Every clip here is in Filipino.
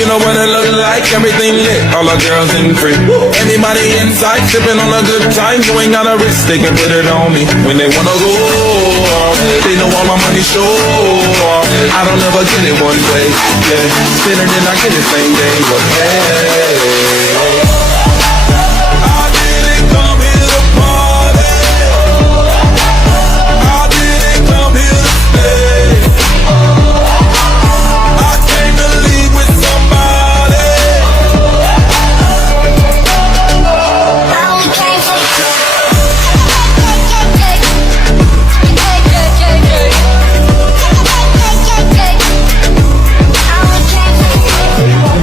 You know what it look like, everything lit, all the girls in free. Anybody inside, sipping on a good time, you ain't got a risk, they can put it on me. When they wanna go, they know all my money show. I don't ever get it one way, yeah. Spend it and I get it same day, but hey. I didn't come here to party. I didn't come here to stay. I came to leave with somebody.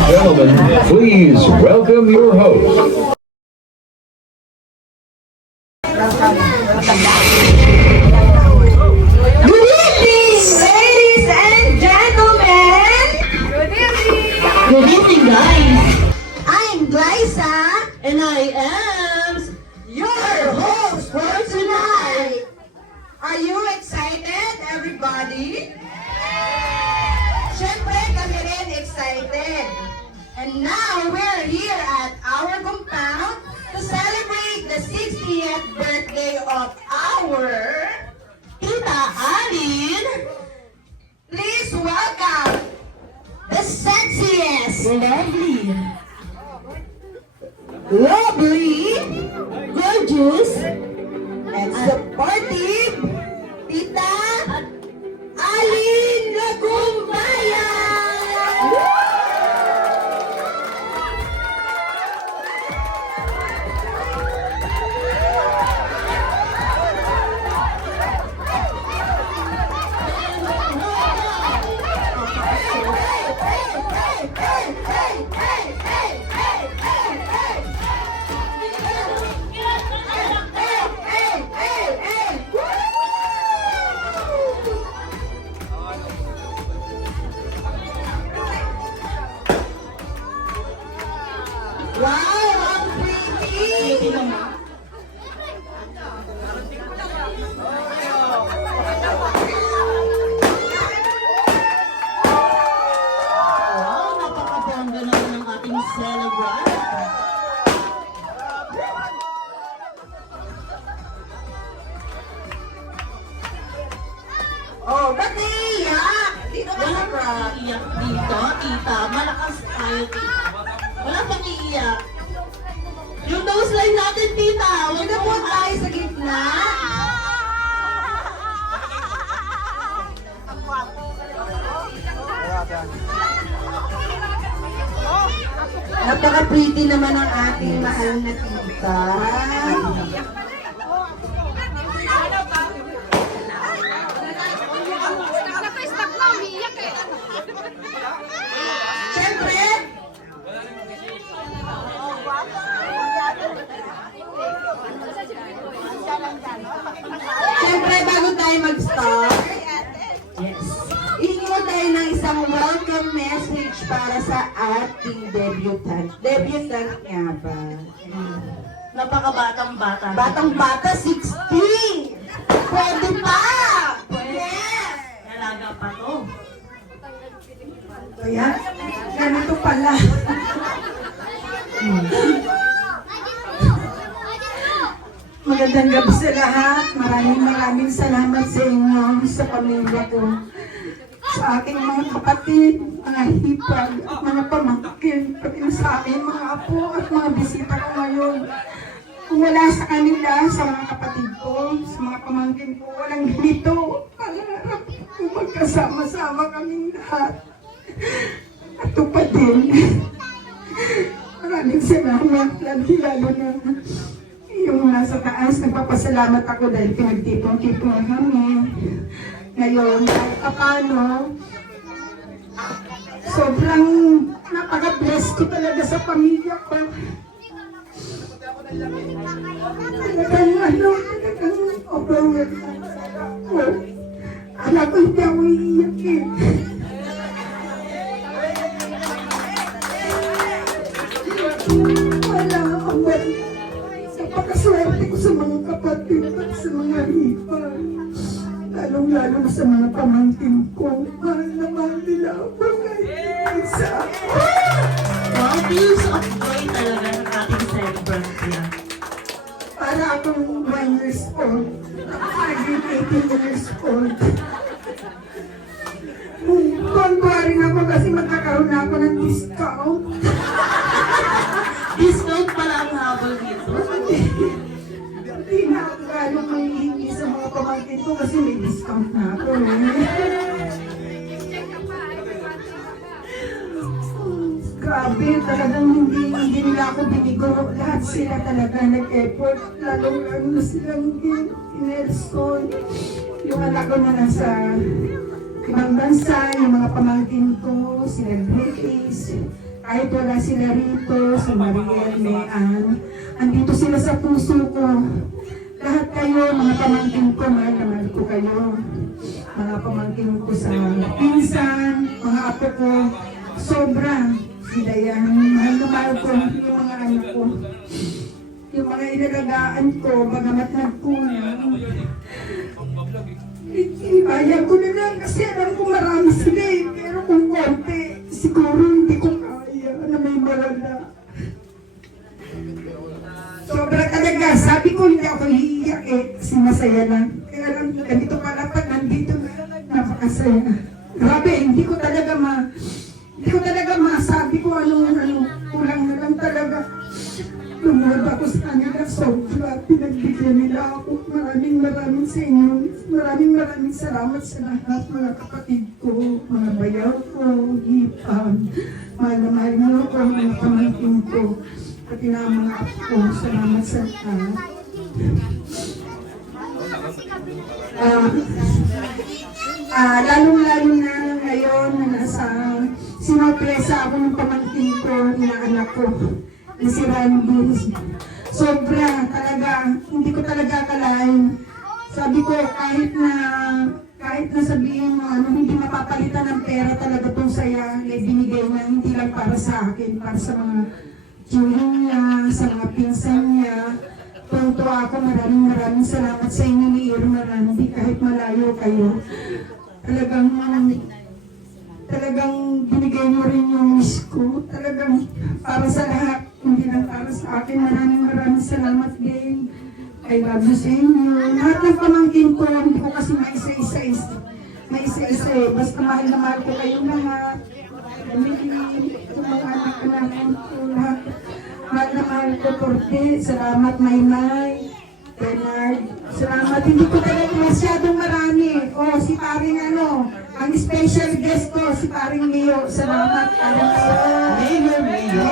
Gentlemen, please welcome your host. Good evening, ladies and gentlemen! Good evening! Good evening, guys! I'm Glyza, and I am your host for tonight! Are you excited, everybody? Siyempre, kami rin excited! And now, we're here at our compound to celebrate the 60th birthday of our Tita Alin. Please welcome the sexiest, lovely, gorgeous, and supportive Tita Alin Lagumbaya. Wow, ang pretty! Wow, napakabongga naman ng ating celebrant. Oh, ba't naiiyak? Dito ka sa prank. Iyak dito, tita. Malakas tayo, tita. Wala pang iiyak. Yung nose line natin, tita. Huwag na po tayo sa gitna. Napaka-pretty naman ang ating mahal na tita. Siyempre, bago tayo mag-start, hingi tayo ng isang welcome message para sa ating debutant. Debutant nga ba? Napakabatang-bata. Batang-bata, 16! Pwede pa! Yes! Dalaga pa to. Kaya, ganito pala. Magandang gabi sa lahat. Maraming salamat sa inyo, sa pamilya ko, sa aking mga kapatid, mga hipag, at mga pamangkin, pati na sa aking mga apo at mga bisita ko ngayon. Kung wala sa kanila, sa mga kapatid ko, sa mga pamangkin ko, walang ganito. Pangarap ko magkasama-sama kaming lahat. At ito pa din. Maraming salamat, lalo na yung nasa taas, nagpapasalamat ako dahil pinagtipon-tipon kami. Ngayon, kahit paano, sobrang napaka-bless ko talaga sa pamilya ko. Talagang overwhelmed ako. Alam ko hindi ako iiyak eh. Wala ako. Napakaswerte ko sa mga kapatid at sa mga hipag. lalong-lalo na sa mga pamangkin ko. Mahal na mahal nila ako kahit isa. Wow, feels of joy talaga ng ating celebrant niya. Para akong 1 years old. Naging 18 years old. Tuwan-tuwa rin ako kasi magkakaroon na ako ng discount. Discount pala ang habol dito. Hindi na ako lalong manghihingi sa mga pamangkin ko kasi may discount na ako. Grabe, talagang hindi nila ako binigo. Lahat sila talaga nag-effort. Lalong-lalo na silang Nelson. Yung anak ko na nasa ibang bansa, yung mga pamangkin ko, sila British. Kahit wala sila rito, sa Mariel, Mayan, andito sila sa puso ko. Lahat kayo, mga pamangkin ko, mahal na mahal ko kayo. Mga pamangkin ko sa pinsan, mga apo ko, sobra. Sila yan, mahal na mahal ko, yung mga anak ko. Yung mga inalagaan ko, bagamat nagkulang. Ibayag ko na lang kasi alam ko marami sila eh. Pero kung konti, siguro hindi ko kaya na may malala. Sobra talaga. Sabi ko hindi ako hiiyak eh. Kasi masaya lang. Kaya lang, ganito pala pag nandito na, napakasaya. Grabe, hindi ko talaga masabi ko anong kulang na lang talaga. Lumuhod ako sa kanila, sobra, pinagbigyan nila ako. Maraming sa inyo. Maraming salamat sa lahat, mga kapatid ko, mga bayaw ko, hipag, mahal na mahal niyo ko, mga pamangkin ko, pati na mga apo ko, salamat sa lahat. Lalong-lalo na ngayon na nasa sinopresa ako ng pamangkin ko, inaanak ko. Na si Randy. Sobra talaga, hindi ko talaga akalain. Sabi ko, kahit na sabihin mo, hindi mapapalitan ng pera talaga itong saya, na binigay niya, hindi lang para sa akin, para sa mga tiyuhin niya, sa mga pinsan niya. Tuntua ako, maraming salamat sa inyo ni Irma Randy, kahit malayo kayo. Talagang binigay mo rin yung wish ko. Talagang para sa lahat, hindi lang para sa akin. Maraming salamat din. I love you sa inyo. Lahat ng pamangkin ko, hindi ko kasi maisa-isa eh. Basta mahal na mahal ko kayong lahat. Yung mga anak ko lahat. Mahal na mahal ko, Porte. Salamat, Maymay. Bernard. Salamat. Hindi ko talaga masyadong marami. Si paring ang special guest ko, si paring Leo. Salamat, paring Leo.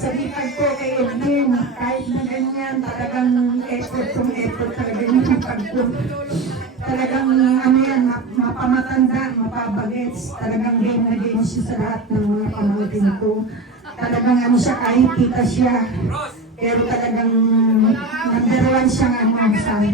Sa lipad ko kay Edwin, kahit na ganyan, talagang effort talaga yung lipad ko. Talagang mapamatanda, mapabagets. Talagang game na game siya sa lahat ng mga pamangkin ko. Talagang siya, kahit tita siya. Pero talagang number 1 siyang sa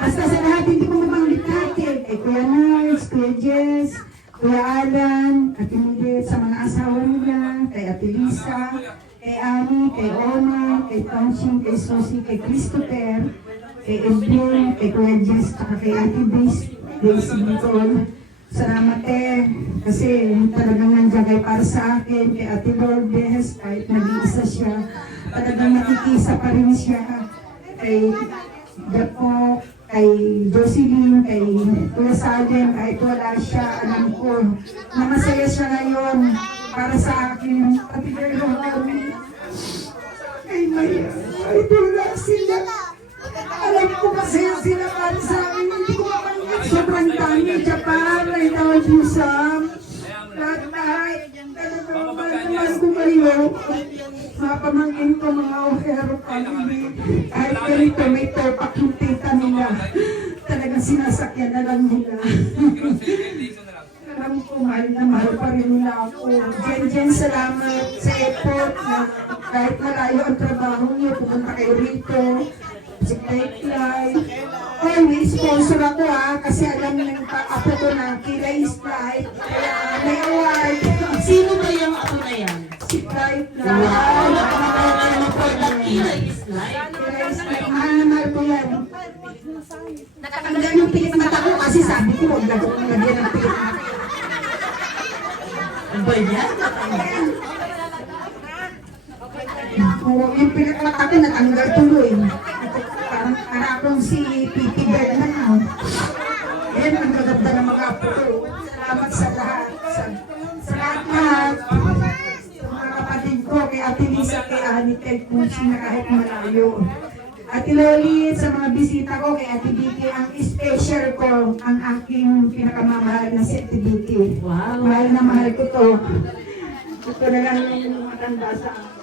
basta sa lahat, hindi ko mabanggit natin. Kay Kuya Nars, Kuya Jess, Kuya Alan, Ate Milet, sa mga asawa nila, kay Ate Lisa, kay Annie, kay Ona, kay Tonshin, kay Susie, kay Christopher, kay Edwin, kay Kuya Jess, saka kay Ate Daisy Nicole. Salamat kasi talagang nandiyan kayo para sa akin, kay Ate Lourdes, kahit nag-iisa siya, talagang nakikisa pa rin siya, kay Japo, kay Jocelyn, kay Kuya Salem, kahit wala siya, alam ko na masaya siya ngayon para sa akin. Pati kay Romy, kay Maya, kahit wala sila. Alam ko masaya sila para sa akin. Hindi ko mapanggit. Sobrang dami. Japan, I love you, Sam. Lahat. Talagang mahal ko kayo. Mga pamangkin ko, mga Ojero family. Kahit ganito, may topak yung tita nila. Talagang sinasakyan na lang nila. Alam ko, mahal pa rin nila ako. Jen, salamat sa effort na kahit malayo ang trabaho niyo, pumunta kayo rito. Si Blake Live. May sponsor ako kasi alam ng apo ko na Kilay is Life. Kaya may award. Sino ba yung ako na yan? Si Life Live. Wow! Napakaganda na po na Kilay is Life. Kilay is Life. Mahal ko yan. lagyan ng pila. Ang ba yan? Oo, yung pinakalakas natanggal tuloy. Parang akong si Pipi Bergman. Ayan, ang gaganda ng mga apo ko. Salamat sa lahat. Sa lahat. Sa mga kapatid ko, kay Ate Lisa, kay Annie, kay Kunsi na kahit malayo. Ate Loli, sa mga bisita ko, kay Ate Vicky, ang special ko, ang aking pinakamamahal na si Ate Vicky. Wow. Mahal na mahal ko to. Ito na lang yung matanda sa akin.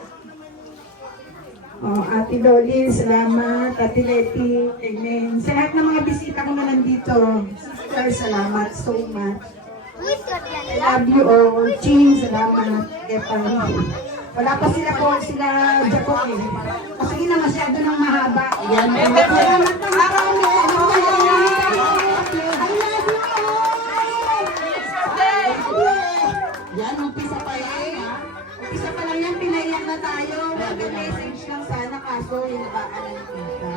Oh, Ate Loli, salamat. Ate Letty, amen. Sa lahat ng mga bisita ko na nandito, sister, salamat so much. I love you all. Ching, salamat. Epan. Wala pa sila sila Jacob eh. Kasi na masyado nang mahaba. Yan. Salamat ng marami. I love you all. Yan, umpisa pa yan. Isa pa lang yan, pinaiyak na tayo. Mag-message lang sana kaso yung baka na nakita.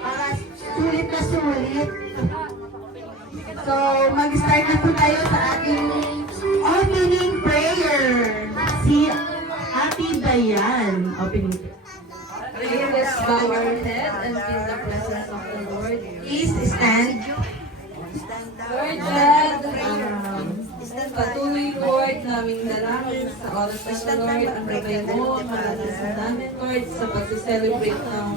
Para sulit na sulit. So, mag-start na po tayo sa ating opening prayer. Si Ate Dayan. Opening. Let's bow our head and feel the presence of the Lord. Please stand. Lord God, patuloy Lord naming dalangin sa oras ng Lord ang gabay mo, malalasan namin Lord sa pag-celebrate ng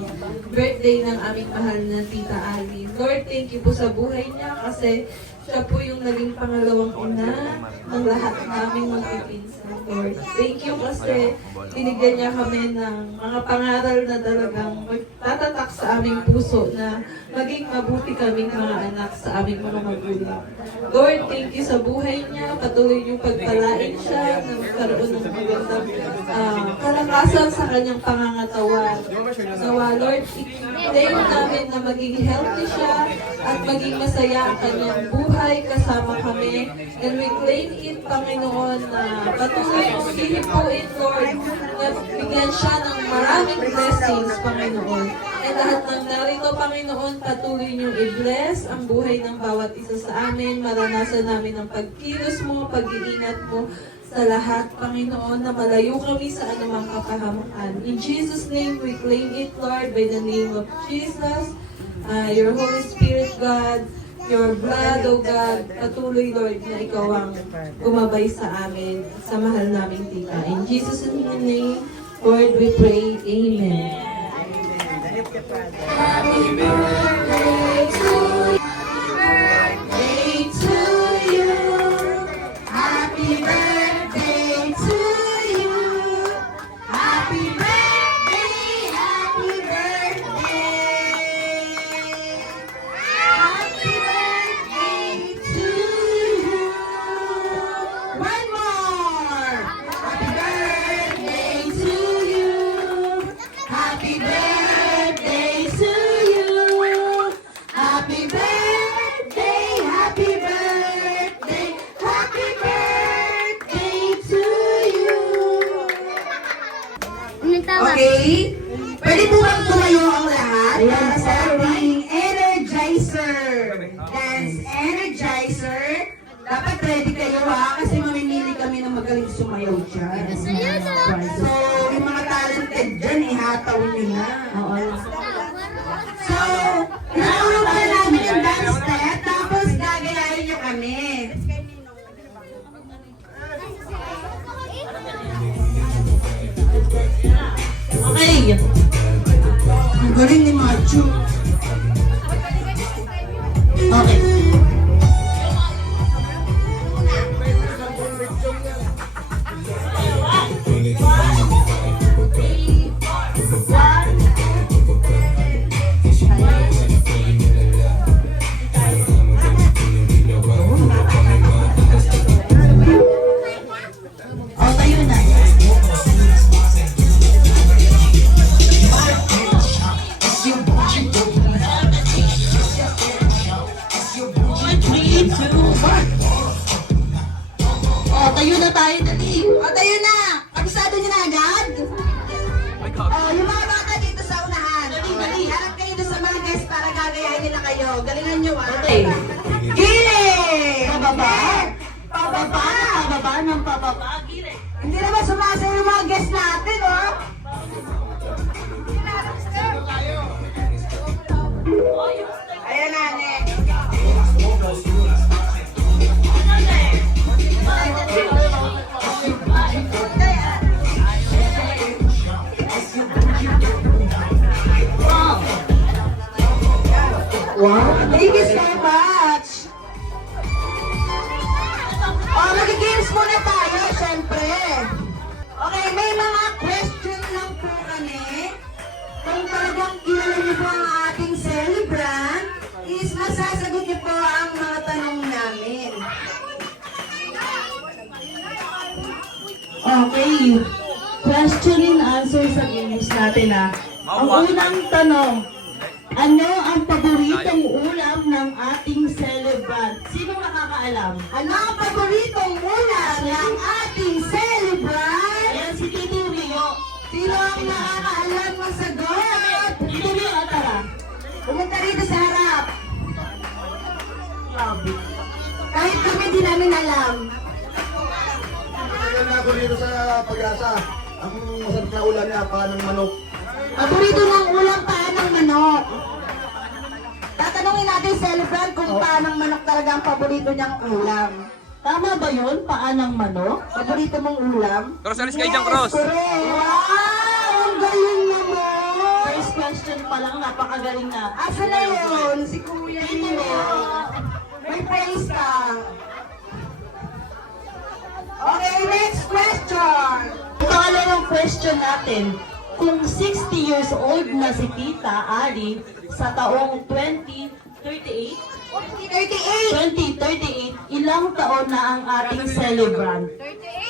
birthday ng aming mahal na Tita Ali. Lord, thank you po sa buhay niya kasi siya po yung naging pangalawang ina ng lahat naming magpipinsan, Lord. Thank you kasi binigyan niya kami ng mga pangaral na talagang magtatatak sa aming puso na maging mabuti kaming mga anak sa aming mga magulang. Lord, thank you sa buhay niya. Patuloy niyong pagpalain siya na magkaroon ng magandang kalakasan sa kanyang pangangatawan. Nawa, Lord, i-pray namin na maging healthy siya at maging masaya ang kanyang buhay kasama kami. And we claim it, Panginoon, na patuloy mong hihipuin, Lord, na bigyan siya ng maraming blessings, Panginoon. And lahat ng narito, Panginoon, patuloy niyong i-bless ang buhay ng bawat isa sa amin. Maranasan namin ang pagkilos mo, pag-iingat mo sa lahat, Panginoon, na malayo kami sa anumang kapahamakan. In Jesus' name, we claim it, Lord, by the name of Jesus, your Holy Spirit, God, your blood, O God, patuloy, Lord, na ikaw ang gumabay sa amin, sa mahal naming tita. In Jesus' name, Lord, we pray. Amen. Happy birthday to you. Birthday to you. Happy birthday to you. Happy birthday, happy birthday. Happy birthday to you. One more. Happy birthday to you. Happy birthday to you. Happy birthday, happy birthday, happy birthday to you. Okay? Pwede po bang tumayo ang lahat para sa ating energizer? Dance energizer. Dapat ready kayo ha, kasi mamimili kami ng magaling sumayaw dyan. So, yung mga talented dyan, ihataw nyo na. Oo. So, inaulong na namin yung dance step, tapos gagayahin nyo kami. Okay. Ang galing ni Machu. Okay. O, tayo na. O, tayo na tayo, dali. O, tayo na! Kabisado nyo na agad? O, yung mga bata dito sa unahan. Harap kayo doon sa mga guests para gagayahin nila kayo. Galingan nyo ah. Okay. Gilid! Pababa? Pababa ng pababa. Gire. Hindi naman sumasayo yung mga guests natin, oh. Ayan na, next. Wow, thank you so much. Oh, mag-games muna tayo, syempre. Okay, may mga question lang po kami. Kung talagang kilala niyo po ang ating celebrant, is masasagot niyo po ang mga tanong namin. Okay. Question and answer sa games natin ah. Ang unang tanong, ano ang paboritong ulam ng ating celebrant? Sino nakakaalam? Ano ang paboritong ulam ng ating celebrant? Ayan si Tito Rio. Sino ang nakakaalam ng sagot? Tito Rio, tara. Pumunta rito sa harap. Kahit kami di namin alam. Kaya na ako dito sa Pag-asa. Ang masarap na ulam niya, panang manok. Paborito ng ulam paanang manok. Tatanungin natin celebrant kung paanang manok talaga ang paborito niyang ulam. Tama ba yun? Paanang manok? Paborito mong ulam? Cross, alis kayo dyan, Cross. Correct. Wow! Ang galing naman! First question pa lang, napakagaling na. Asa na yun? Si Kuya Rio. May praise ka. Okay, next question. Ang pangalawang question natin, kung 60 years old na si Tita Ali sa taong 2038, 38. ilang taon na ang ating celebrant?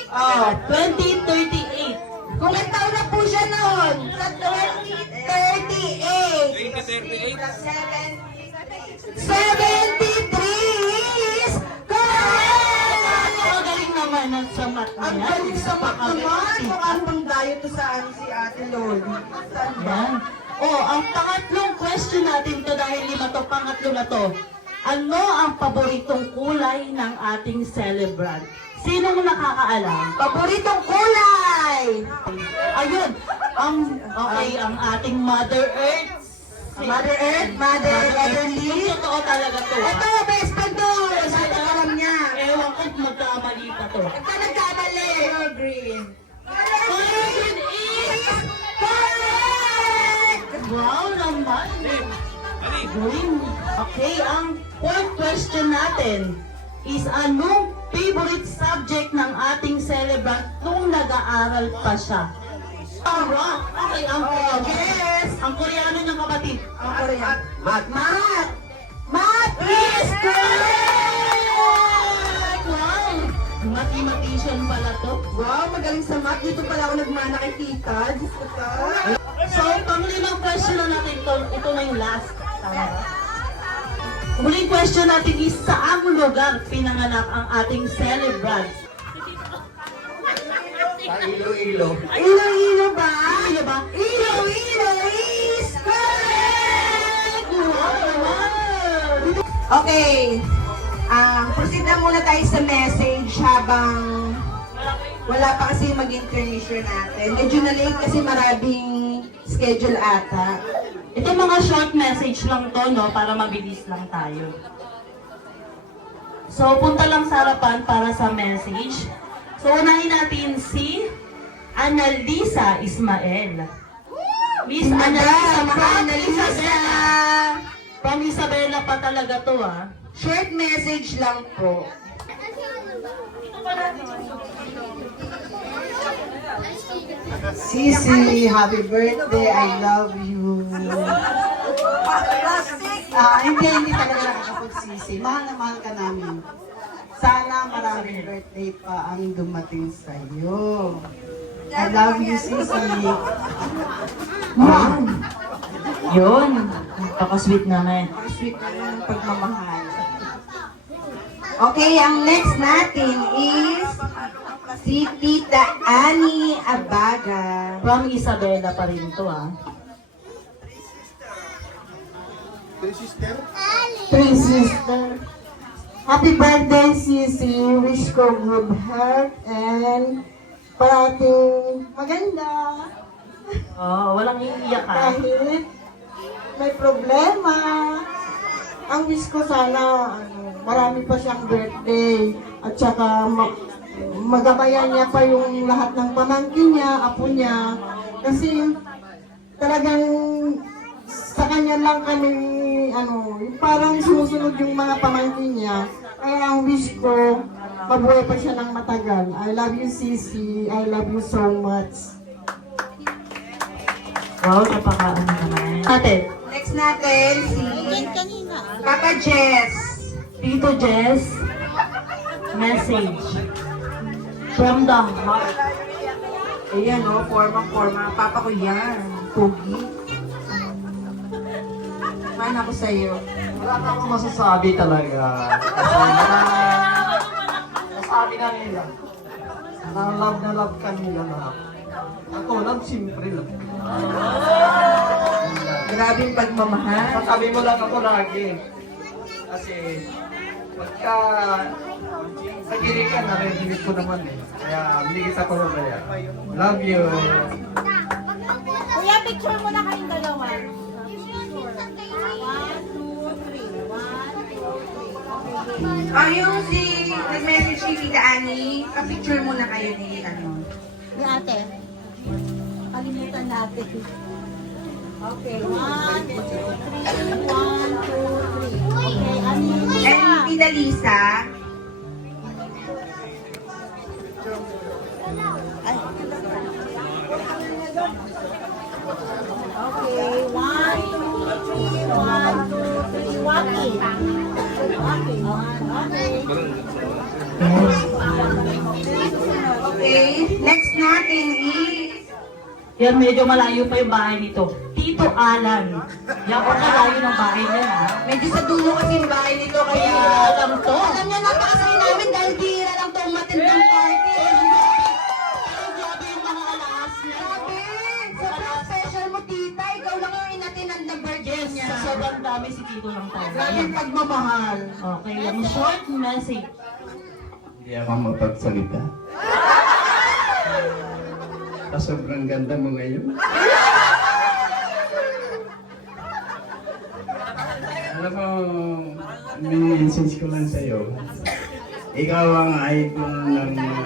Oh, 2038. kung ilang taon na po siya noon? Sa 2038. 73 is correct! Magaling naman ang sa math Ang niya. galing sa mat naman. Mukhang pang dayo to saan si Ate Loli. Saan ba? Yan. Oh, ang pangatlong question natin to dahil lima to, pangatlo na to. Ano ang paboritong kulay ng ating celebrant? Sinong nakakaalam? Paboritong kulay! Ayun, ang ating Mother Earth. Mother Earth, Mother Leatherly. Totoo talaga to. Ito, best friend to. Sabi ko alam niya. Ewan ko kung magkamali pa to. Ito nagkamali. Green. Green is Correct! wow naman. Green. Okay, ang fourth question natin is anong favorite subject ng ating celebrant nung nag-aaral pa siya? Rock. Okay, ang Yes! ang Koreano niyang kapatid. Ang Korean. Math. Math is correct! Wow! Mathematician pala to. Wow, magaling sa math. Dito pala ako nagmana kay tita. Diyos ko ta. So, panglimang question na natin ito na yung last. Tama ba? Huling question natin is saang lugar pinanganak ang ating celebrant? Sa Iloilo. Iloilo ba? Ano ba? Iloilo is correct! Wow! Okay. Proceed na muna tayo sa message habang wala pa kasi mag-intermission natin. Medyo na-late kasi maraming schedule ata. Ito mga short message lang to, no? Para mabilis lang tayo. So, punta lang sa harapan para sa message. So, unahin natin si Annalisa Ismael. Miss Annalisa, Annalisa Isabela. From Isabela pa talaga to, ah. Short message lang po. Sisi, happy birthday, I love you. Hindi talaga nakakapagsisi. Mahal na mahal ka namin. Sana maraming birthday pa ang dumating sa'yo. I love you, Sisi. Yun. Napaka-sweet naman. Sweet na yung pagmamahal. Okay, ang next natin is si Tita Annie Abaga. From Isabela pa rin to, ah. Three sister. Three sister. Happy birthday, Sisi. Wish ko good health and parating maganda. Oh, walang iiyak ka. Kahit may problema. Ang wish ko sana, marami pa siyang birthday. At saka magabayan niya pa yung lahat ng pamangkin niya, apo niya. Kasi talagang sa kanya lang kami, yung parang sumusunod yung mga pamangkin niya. Kaya ang wish ko, mabuhay pa siya ng matagal. I love you, Sisi. I love you so much. Wow, napaka-ano naman. Ate, Next natin si Papa Jess. Tito Jess, message from the heart. Ayan o, forma. Papa ko yan. Pogi. Paano ako sa'yo? Wala na akong masasabi talaga. Kasi nasabi na nila. Na love ka nila lahat. Ako, love, siyempre love. Grabing pagmamahal. Sasabi mo lang ako lagi. Kasi, pagka nagiri ka, narinig ko naman eh. Kaya, hindi kita ko mamaya. Love you. Kuya, picture mo na kayong dalawa. Yung si nag-message kay Tita Annie, ka-picture muna kayo ni Ni ate. Kalimutan natin. Okay, 1, 2, 3. 1, 2, 3. Okay, Anita. And Tita Lisa. Okay, 1, 2, 3. 1, 2, 3. Walking. Okay, Okay, next natin is Yan, medyo malayo pa yung bahay nito. Tito Alan. Yan pa malayo ng bahay niya, ha? medyo sa dulo kasi yung bahay nito kaya Alam to. alam niya napakasaya namin dahil bihira lang itong matindang party. Grabe yung mga alas niya. Grabe! Sobrang special mo, tita. Ikaw lang yung inatinan ng birthday niya. Sa sobrang dami si Tito lang tayo. Grabe pagmamahal. Okay, yung short message. Hindi ako mapagsalita. Sobrang ganda mo ngayon. Alam mo, may message ko lang sa'yo. Ikaw ang idol ng mga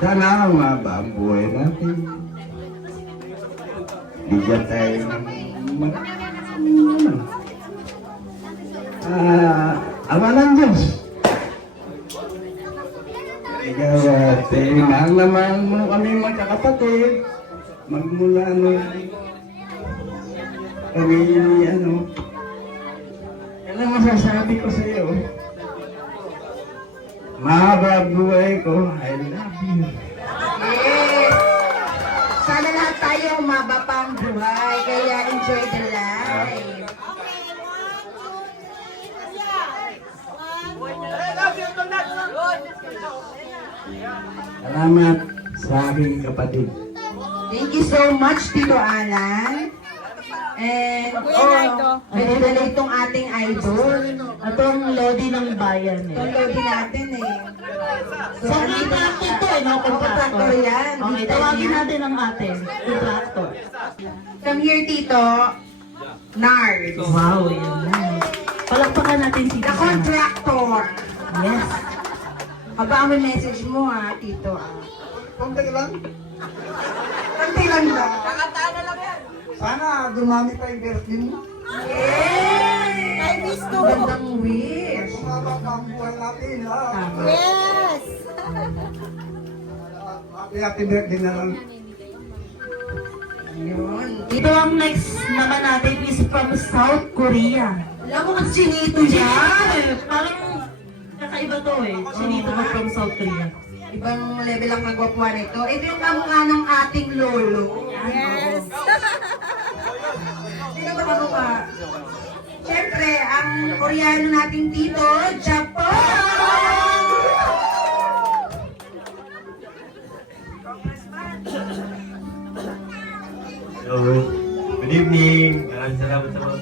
sana maba ang buhay natin. Bigyan tayo ng ama ng Diyos. Ikaw at tinang naman mo kami magkakapatid. Magmula kami ano masasabi ko sa iyo? Mahaba buhay ko, I love you. Yes! Sana lahat tayo umaba pa ang buhay, kaya enjoy the life. Salamat sa aking kapatid. Thank you so much, Tito Alan. And, dala itong ating idol. Itong Lodi ng bayan, eh. Itong lobby natin eh. So, Sa contractor to, eh, no? Contractor yan. Okay, Kita tawagin niya. natin ang atin. Contractor. Come here, Tito. Nars. Wow, yan na. Palakpakan natin si The Tito. contractor. Yes. Haba ang message mo ha, Tito. Konti lang. Kanti lang ba? Sana dumami pa yung birthday mo. Yay! I miss to. Gandang wish. Kumaba pa ang buhay natin, ha? Yes. Happy birthday na lang. Yun. Ito ang next naman natin is from South Korea. Alam mo kung sinito yan. Parang kakaiba to eh. Sinito mo from South Korea. Ibang level ang nagwapuan nito. Ito yung kamukha ng ating lolo. Yes. Sino ba kamukha? Siyempre, ang Koreano nating tito, Japan! Good evening. Salamat sa mga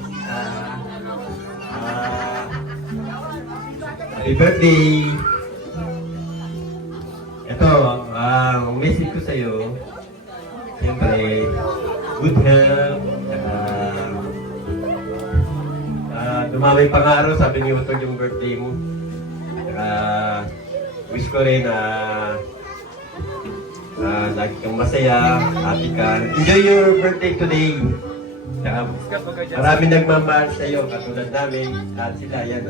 happy birthday. Ito, ang message ko sa'yo, siyempre, good health, dumami pang araw, sabi niyo ito yung birthday mo. Wish ko rin na lagi kang masaya, happy ka. Enjoy your birthday today. Marami nagmamahal sa iyo, katulad namin, lahat sila yan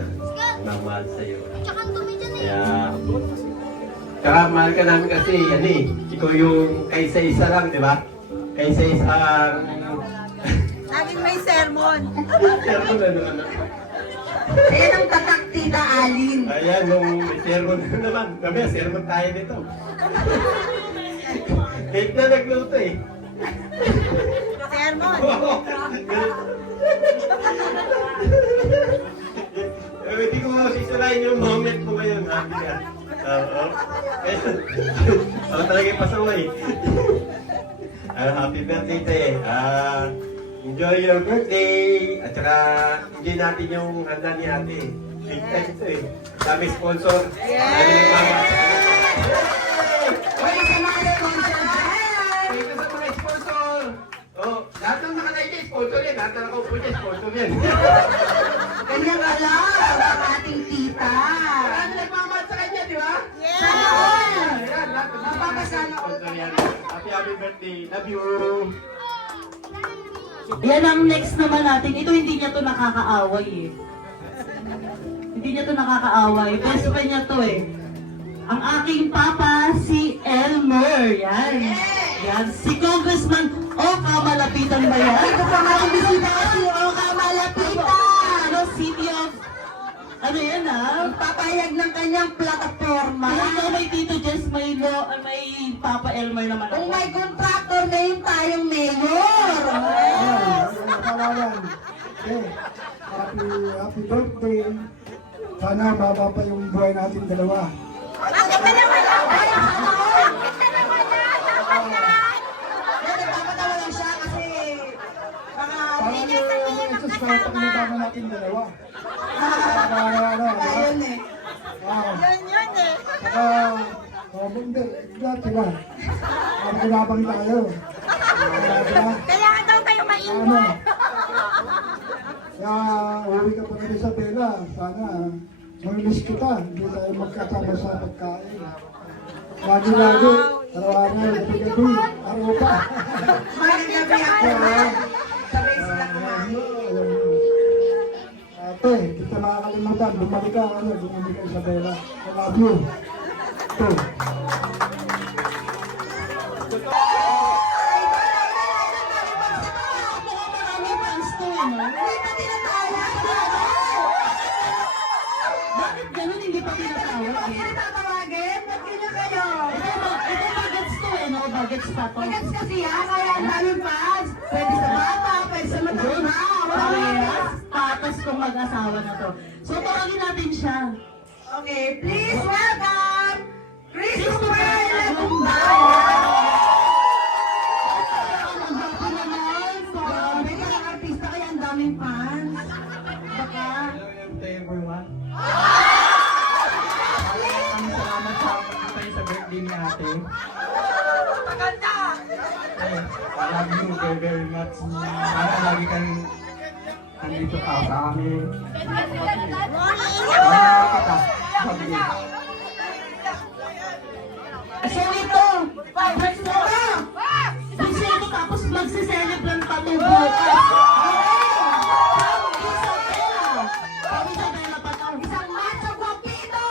nagmamahal sa iyo. Kaya mahal ka namin kasi yan ikaw yung kaysa-isa lang, di ba? Kaysa-isang... Laging may sermon. Sermon ano? Ayan ang tatak, Tita Alin. Ayan, nung may sermon naman. Kami, sermon tayo nito. Cake na nagluto Sermon. Hindi ko sisirain yung moment mo ngayon, happy ka. Oo. Ako talaga yung pasaway. Happy birthday, te. Enjoy your birthday. At saka, enjoy natin yung handa ni ate. Big time ito Dami sponsor. Lahat ng nakalay niya, sponsor yan. Lahat ng nakaupo niya, sponsor yan. Ganyan ka lang ang ating tita. Marami nagmamahal sa kanya, di ba? Yes! Ayan, lahat ng Mapapasana ko. sponsor yan. Happy birthday. Love you. Yan ang next naman natin. Ito hindi niya to nakakaaway Hindi niya to nakakaaway. Best friend niya to Ang aking papa, si Elmer. Yan. Yan. Si Congressman Oka Malapitan ba yan? Ito pa nga bisita si Oka Malapitan. City of... Ano yan Papayag ng kanyang plataforma. Ikaw may Tito Jess, may Papa Elmer naman Kung ako. may contractor na yun tayong mayor. Happy birthday. Sana baba pa yung buhay natin dalawa. Bakit ka naman ako? Nagpapatawa lang siya kasi baka Ito sa pagmamaga natin dalawa. ayun Hindi, sila. Pinabang tayo. Kailangan daw kayo maingat. Kaya uwi ka pa kami sa Bella. Sana mamimiss kita. Hindi tayo magkasama sa pagkain. Lagi-lagi. Araw-araw, gabi-gabi. Araw pa. magagabi ako. Sabay sila kumain. Ate, hindi ka makakalimutan. Bumalik ka, bumalik ka Isabela. I love you. Ito. Maraming fans to Bakit ganun hindi pa tinatawag Tatawagin? Ba't ganyan kayo? Ito bagets to bagets pa to. Magats kasi yan, kaya ang daming fans. Pwede sa bata, pwede sa matanda. Patas kong mag-asawa na to. So, tawagin natin siya. Okay, please welcome Christopher Lagumba. Grabe ka ng artista kaya ang daming fans. Baka. To everyone. Salamat sa pagkatay sa birthday ni ate. I love you very, very much. Sana lagi kang nandito ka sa amin. Salamat kita. Sabi niya. So, ito. Kasi ito tapos magse-celebrate pa to bukas. Isabela pa to. Isang macho guapito!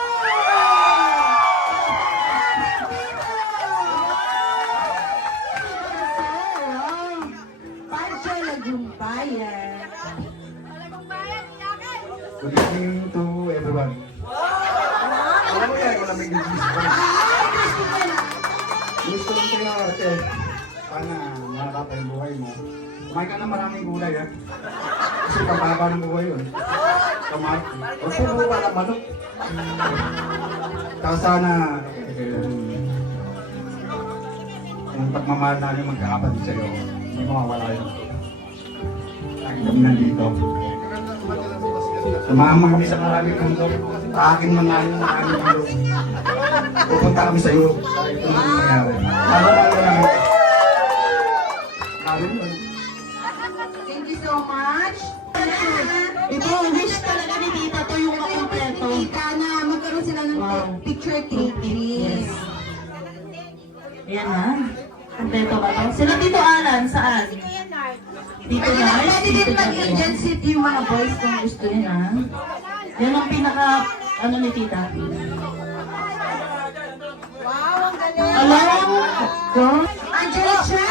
Pancho Lagumpay. Good evening to everyone. Alam mo yan, wala may business ko. Gusto ko kayo ate. Sana mahaba pa yung buhay mo. Kumain ka na maraming gulay Kasi pababa ng buhay yun. O puro wala manok. Kaya sana yung pagmamahal namin magkakapatid sa'yo. Hindi mawawala yun. Lagi kami nandito. Sumama kami sa maraming mundo. Sa akin man na yung maraming mundo. Pupunta kami sa iyo. Sa ito na nangyayari. Lalo namin. Lalo namin. Thank you so much. Ito, wish talaga ni Tita to yung makumpleto. Tita na magkaroon sila ng picture taking. Ayan na. Kompleto ba to? Sila Tito Alan, saan? Tito Lars, Pwede Tito din mag-agent seat yung mga boys kung gusto Yan nila. ah. Yan ang pinaka, ano ni Tita. Alam! Go! Angela siya!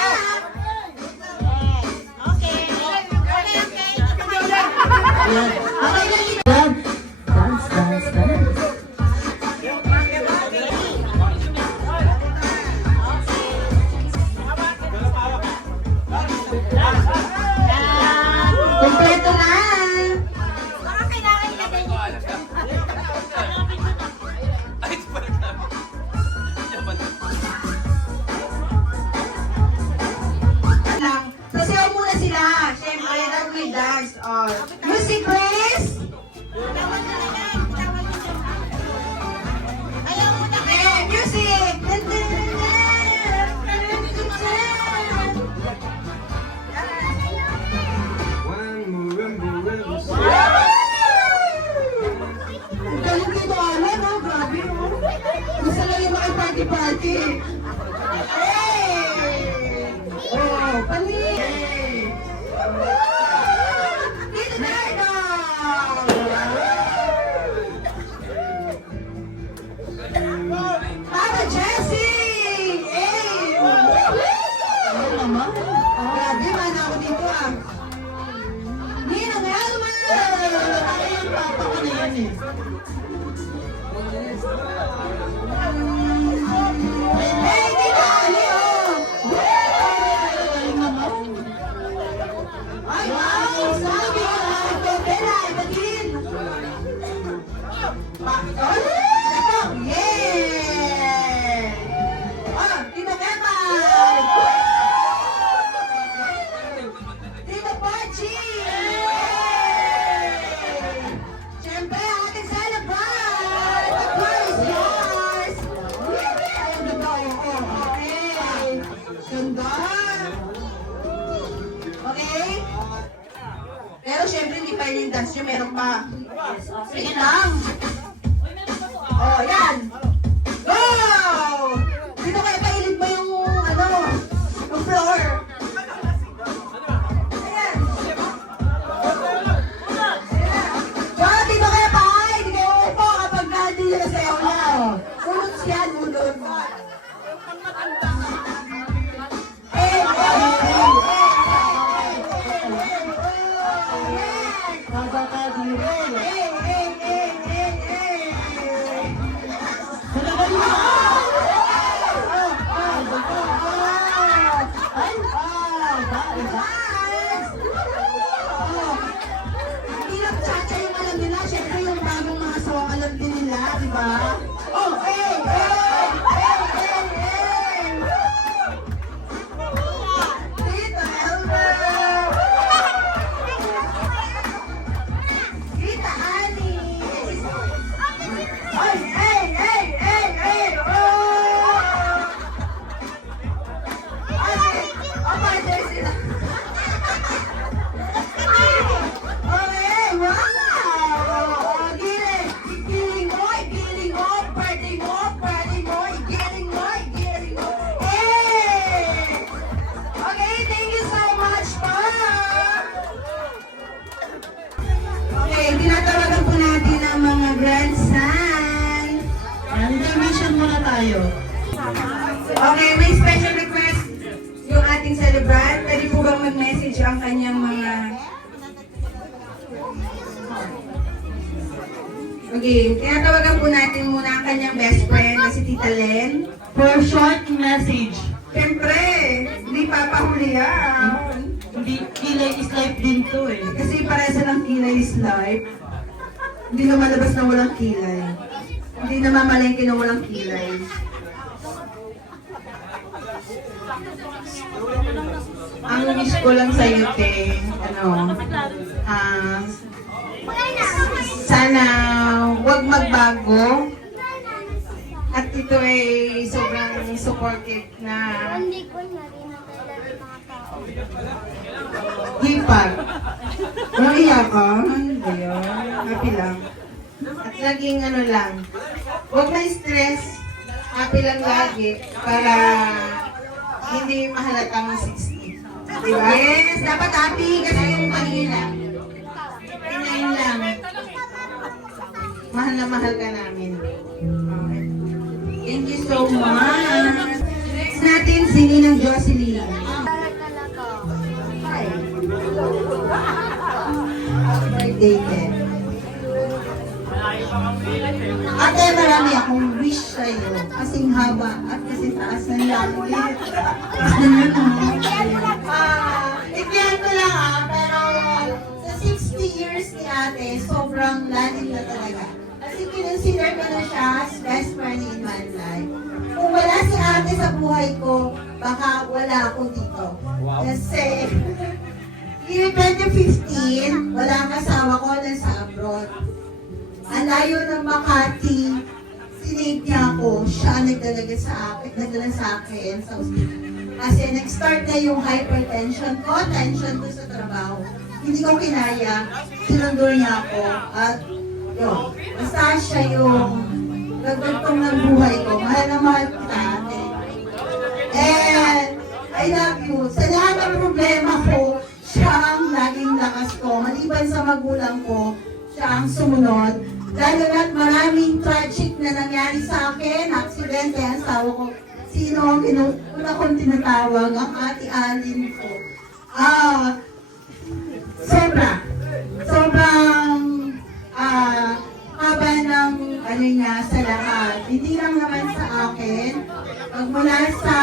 Yan. Okay na Tita. Dance, dance, dance. Kompleto na! lang. Sasayaw muna sila. Siyempre, that we dance. Oh. Music, please! Eh, music! Ang galing dito, Alan, oh. Grabe, oh. Gusto lang yung makiparte-party. Hey! Oh, pali! Dito na ito! Mama Jessie! Hey! Ano naman? Grabe, mana ako dito ah. Ninang Elma! Ay, yung papa ko na yan eh. Hey, Tita Ali, oh! Galing naman. Ay, wow! Sabi ko na ito, Bella, ibatin! Ay! Yay! Ah, Tita Bella! Tita Pachi! Siyempre, ating celebrate! The floor is yours! Ay, ang ganda, oh, okay. Ganda! Okay? Pero syempre, hindi pa yun yung dance nyo, meron pa. Sige lang! Oh, yan! Go! Dito kayo pailid mo yung, ano, yung floor. Ayan. Go, dito kayo pa! Hindi kayo upo kapag nandito na sayo na. Ulot yan, ulot. Tinatawagan po natin ang mga grandson. Intermission muna tayo. Okay, may special request yung ating celebrant. Pwede po bang mag-message ang kanyang mga... Okay, tinatawagan po natin muna ang kanyang best friend na si Tita Len. For short message. Siyempre, hindi papahuli yan. Hindi, kilay is life din to eh. Kasi paresa ng kilay is life. Hindi lumalabas na walang kilay. Hindi namamalengke na walang kilay. Ang wish ko lang sa'yo, te, sana huwag magbago. At ito ay sobrang supportive na hipag. Naiyak ka? Hindi yun. Happy lang. At laging lang, huwag na stress. Happy lang lagi para hindi mahalatang 60. Diba? Yes, dapat happy kasi yung kanina. Pinain lang. Mahal na mahal ka namin. Okay. Thank you so much. Next natin, singin ng Jocelyn. Hi. Happy birthday, Ted. Ate, marami akong wish sa'yo. Kasing haba at kasing taas ng langit. Itiyan ko lang pero sa 60 years ni ate, sobrang lalim na talaga. Kasi kinonsider ko na siya as best friend in my life. Kung wala si ate sa buhay ko, baka wala ako dito. Kasi, year 2015, wala ang asawa ko nasa abroad. Ang layo ng Makati, sinave niya ako, siya nagdala sa akin sa hospital. Kasi nag-start na yung hypertension ko, tension ko sa trabaho. Hindi ko kinaya, sinundo niya ako, at yun, basta siya yung nagdugtong ng buhay ko. Mahal na mahal kita, ate. And I love you. Sa lahat ng problema ko, siya ang laging lakas ko. Maliban sa magulang ko, siya ang sumunod. Lalo na't maraming tragic na nangyari sa akin, aksidente, ang asawa ko. Sino ang una kong tinatawag, ang ate Alin ko. Sobrang haba ng niya sa lahat. Hindi lang naman sa akin, magmula sa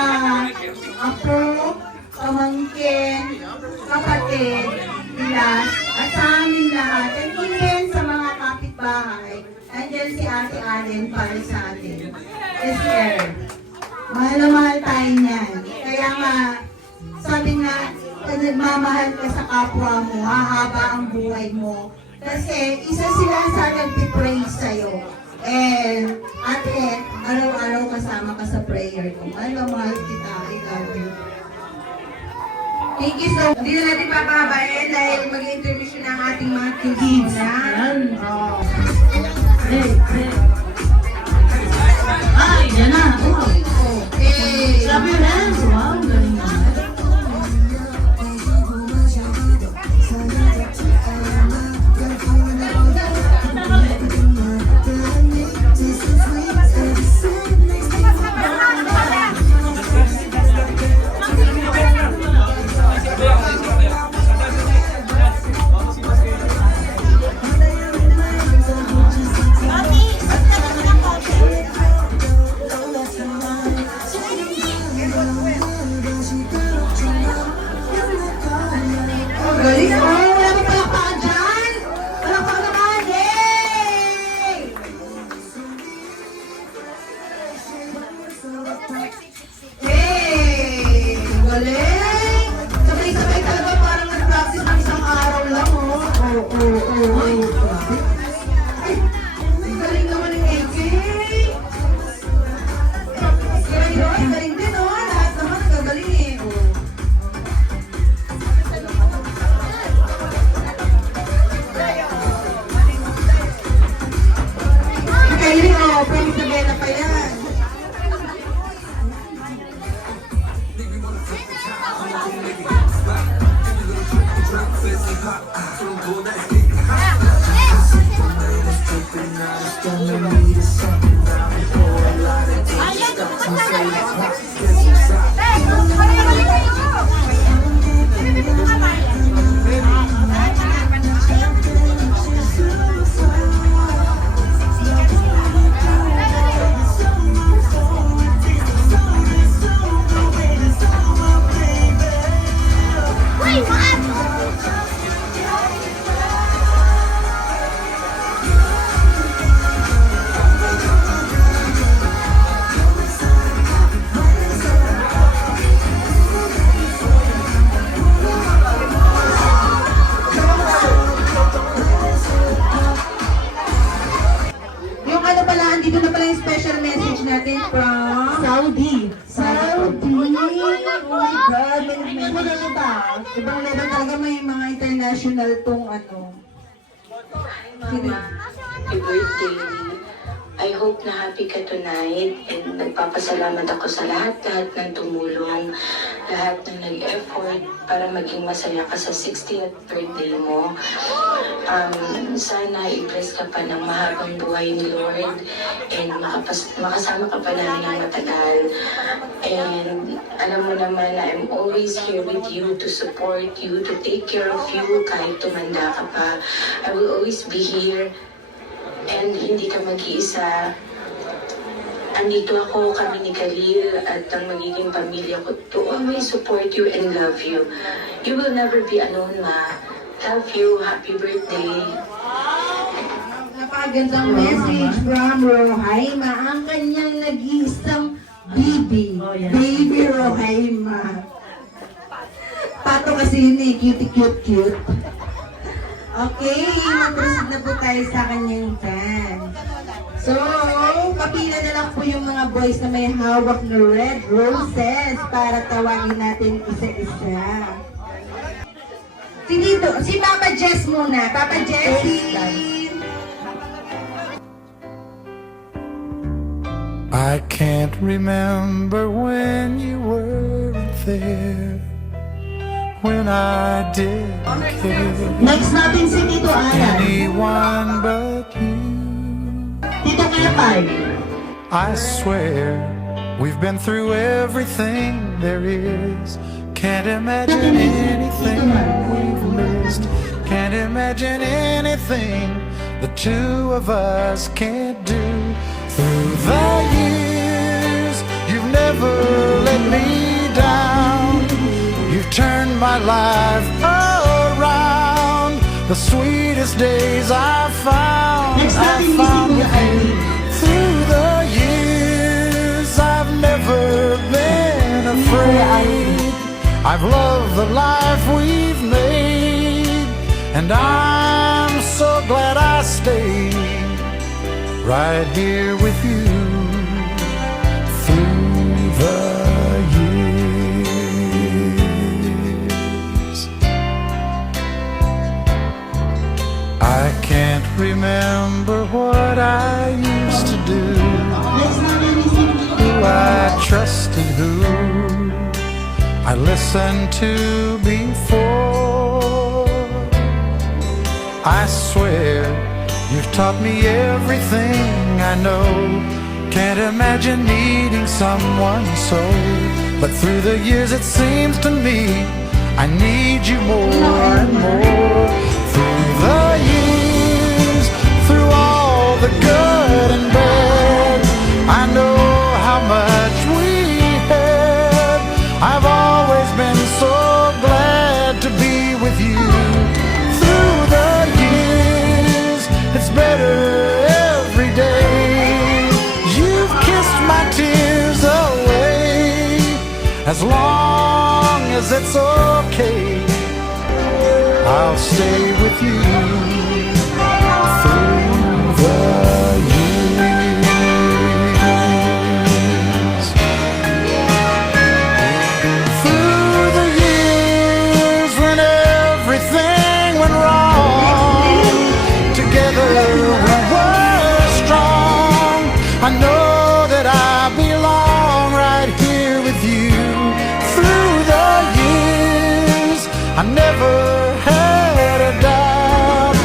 apo, pamangkin, kapatid, bilas, at sa amin lahat. And even sa mga kapitbahay, nandiyan si Ate Allen para sa atin. Yes, sir. Mahal na mahal tayo niyan. Kaya nga, sabi nga, nagmamahal ka sa kapwa mo, hahaba ang buhay mo. Kasi isa sila sa nagpipray sa'yo. And ate, araw-araw kasama ka sa prayer ko. Mahal na mahal kita. I love you. Thank you so much. Hindi na natin papabayan dahil mag-intermission ang ating mga kids. Ay, yan na. Okay. Clap your hands. Wow, galing na. Galing! Oh, wala pa palakpakan dyan! Palakpakan naman! Yay! Yay! Galing! Sabay-sabay talaga parang nag-practice ng isang araw lang, oh. Ay, galing naman ng AK! Galing din, oh. Lahat naman nagagaling, eh. Kayo, pwede sabihin na pa yan. natin from Saudi. Saudi. Oh my God. Ibang level ba? Ibang level talaga, may mga international tong ano. Mama, happy birthday. I hope na happy ka tonight and nagpapasalamat ako sa lahat-lahat ng tumulong, lahat ng nag-effort para maging masaya ka sa 60th birthday mo. Sana i-bless ka pa ng mahabang buhay ni Lord and makasama ka pa namin ng matagal. And alam mo naman na I'm always here with you to support you, to take care of you kahit tumanda ka pa. I will always be here. And hindi ka mag-iisa. Andito ako, kami ni Khalil at ang magiging pamilya ko to always support you and love you. You will never be alone, Ma. Love you. Happy birthday. Napakagandang message from Rohaima, ang kanyang nag-iisang baby. Baby Rohaima. Pato kasi yun eh, cute. Okay, mag-proceed na po tayo sa kanyang tan. So, papila na lang po yung mga boys na may hawak na red roses para tawagin natin isa-isa. Si Papa Jess muna. Papa Jessie! I can't remember when you weren't there, when I didn't care Next natin si Tito Alan. anyone but you. Tito Kepay. I swear we've been through everything there is. Can't imagine anything we've missed. Can't imagine anything the two of us can't do. Through the years, you've never let me down. You've turned my life around. The sweetest days I've found, Next I natin found si with Kuya you. Through the years, I've never been afraid. I've loved the life we've made, and I'm so glad I stayed right here with you through the years. I can't remember what I used to do, Next natin si who I trusted, who I listened to before. I swear you've taught me everything I know. Can't imagine needing someone so, but through the years it seems to me I need you more and more. Through the years, through all the good and bad, I know how much we had. I've always been so glad to be with you. Through the years, it's better every day. You've kissed my tears away. As long as it's okay, I'll stay with you through the years. Through the years when everything went wrong, together we were strong. I know that I belong right here with you. Through the years, I never had a doubt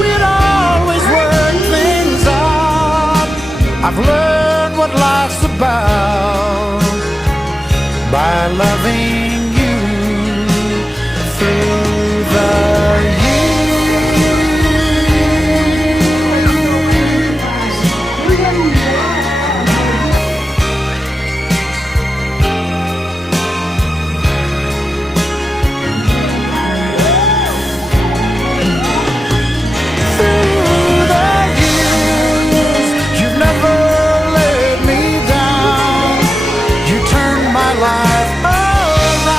we'd always work things out. I've learned what life's about by loving you through the you've never let me down. You turned my life around.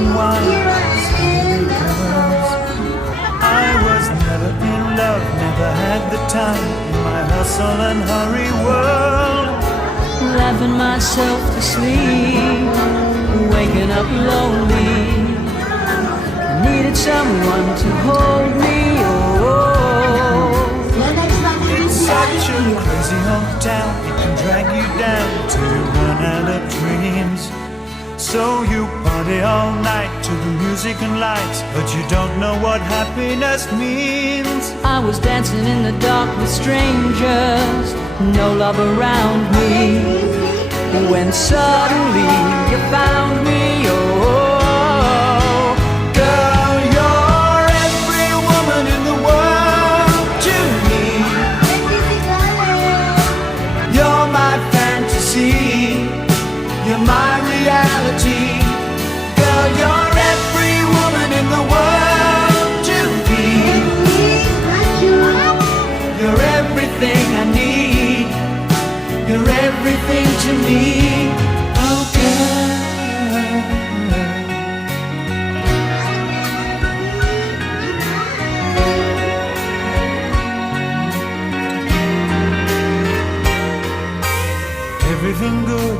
and wine. Because I was never in love, never had the time in my hustle and hurry world. Laughing myself to sleep, waking up lonely. Needed someone to hold me. It's such a crazy hometown, it can drag you down till you run out of dreams. So you party all night to the music and lights, but you don't know what happiness means. I was dancing in the dark with strangers, no love around me. When suddenly you found me, oh, girl, you're every woman in the world to me. You're my fantasy, you're my reality. Girl, you're every woman in the world to me. You're everything I need, you're everything to me. Oh, girl. Everything good,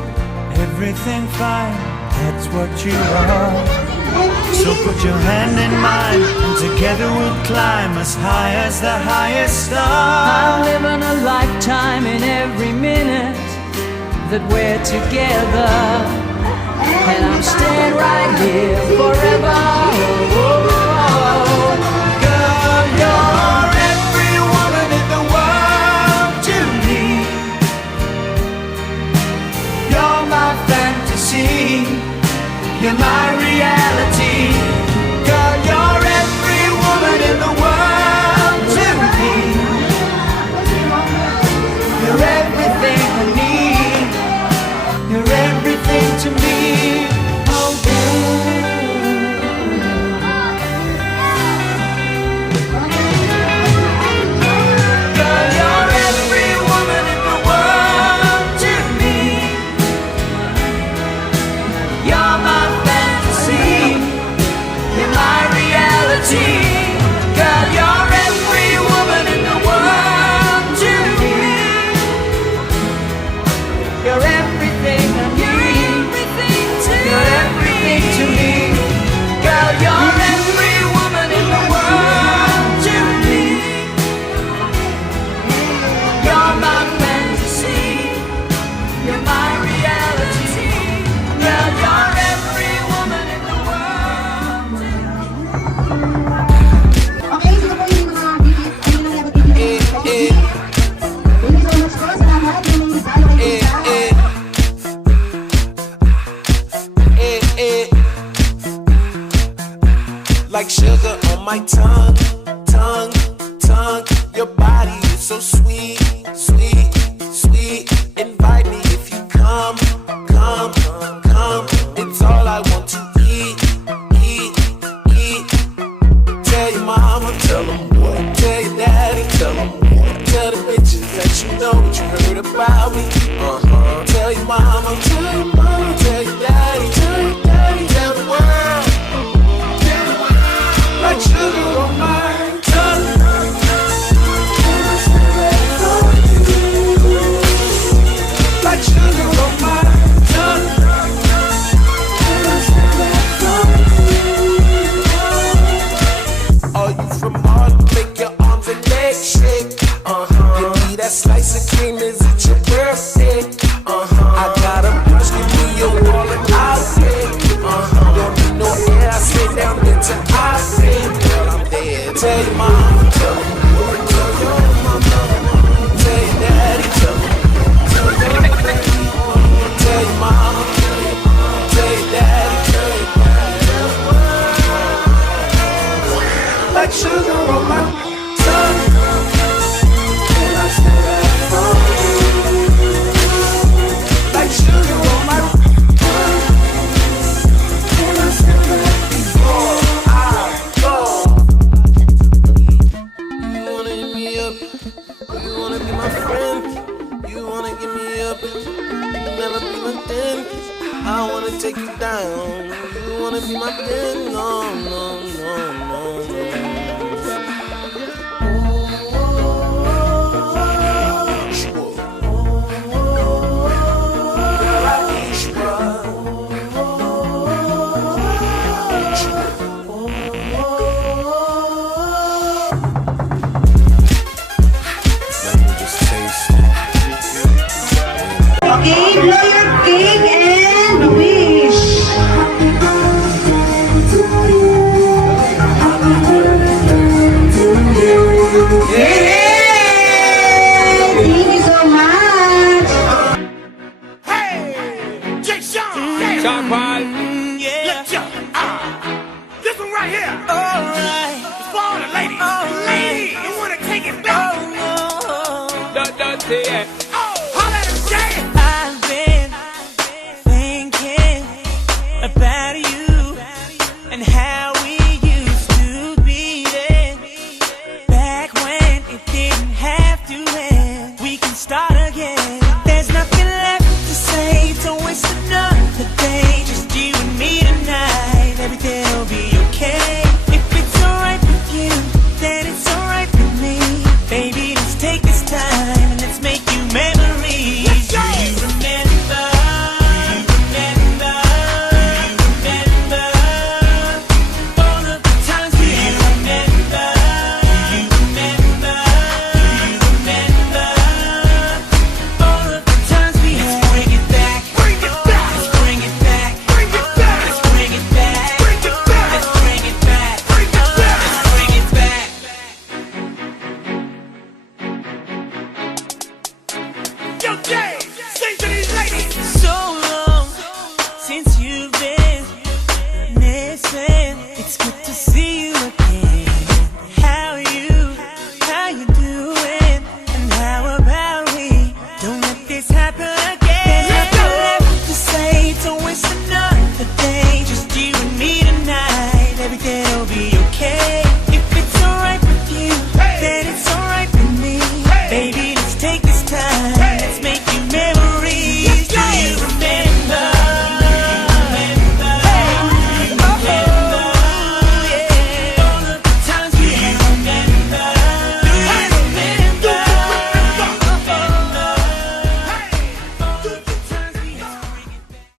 everything fine, that's what you are. So put your hand in mine, and together we'll climb as high as the highest star. I'm living a lifetime in every minute that we're together, and I'm staying right here forever. Girl, you're every woman in the world to me. You're my fantasy, you're my reality. Girl, you're every woman in the world to me. You're everything I need, you're everything to me. Oh, girl, you're every woman in the world to me. You're my fantasy, you're my reality. Girl, you're every woman in the world to me. You're everything I need, you're everything to me. Girl, you're every woman in the world to me. You're my fantasy, you're my reality. Girl, you're every woman in the world to me. Okay, sino po yung mga bibig? Ayun ang nagot bibig. Thank you so much po. Salamat. Yung mga isalo kayo sa Like sugar on my tongue, tongue, tongue. Your body is so sweet, sweet, sweet. Invite me if you come, come, come. It's all I want to eat, eat, eat. Tell your mama, tell them what. Tell your daddy, tell them what. Tell the bitches that you know what you heard about me. Tell your mama, tell your mama, tell your daddy, tell your daddy, tell the world. Like sugar on my tongue. Like sugar on my tongue. Are you from Harlem? Make your arms and legs shake. Give me that slice of cream, is it your birthday? I got a brush, give Okay, blow your cake and wish. Yay! Thank you so much. Jay Sean! Sean Paul! Yeah! This one right here! Alright! It's for all the ladies! Ladies! You wanna take it back? Don't say it! Holla at him, Jay! I've been thinking about you and how we used to be there. Back when it didn't have to end. We can start again. There's nothing left to say. Don't waste another day. Just you and me tonight. Everything will be okay. If it's alright with you, then it's alright with me. Baby, let's take this time and let's make you memories. Do you remember? Do you remember? Do you remember all of the times we had? Remember? Do you remember? Do you remember all of the times we had? Let's bring it back. Bring it back. Let's bring it back. Bring it back. Let's bring it back. Bring it back. Let's bring it back. Bring it back. Let's bring it back. Yo, Jay, sing to these ladies. So long since you've been missing. It's good to see